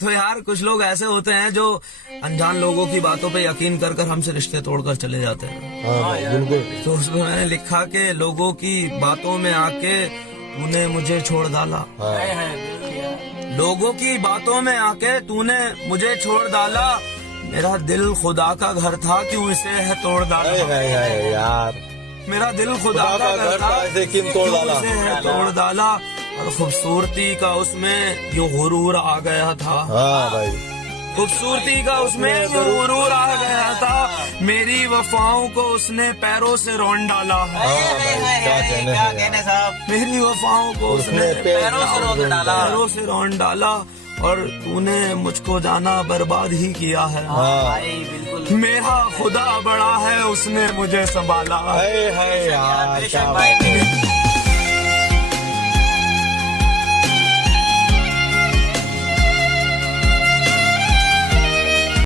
तो यार कुछ लोग ऐसे होते हैं जो अनजान लोगों की बातों पे यकीन कर कर हमसे रिश्ते तोड़कर चले जाते हैं। हाँ भाई बिल्कुल। तो उसमें मैंने लिखा कि लोगों की बातों में आके तूने मुझे छोड़ डाला। हाँ लोगों की बातों में आके तूने मुझे छोड़ डाला। मेरा दिल खुदा का घर था, क्यों इसे है तोड़ डाला। है यार, मेरा दिल खुदा का घर था, ऐसे क्यों तोड़ क्यों डाला। इसे है तोड़ डाला। और खूबसूरती का उसमें यूं गुरूर आ गया था। हाँ भाई, खूबसूरती का उसमें यूं गुरूर आ गया था। मेरी वफाओं को उसने पैरों से रौंद डाला। हाँ भाई, क्या कहने साहब, मेरी वफाओं को उसने पैरों से रौंद डाला। पैरों से रौंद डाला। और तूने मुझको जाना बर्बाद ही किया है। हाँ भाई बिल्कुल। मेरा खुदा बड़ा है, उसने मुझे संभाला। है यार, क्या भाई।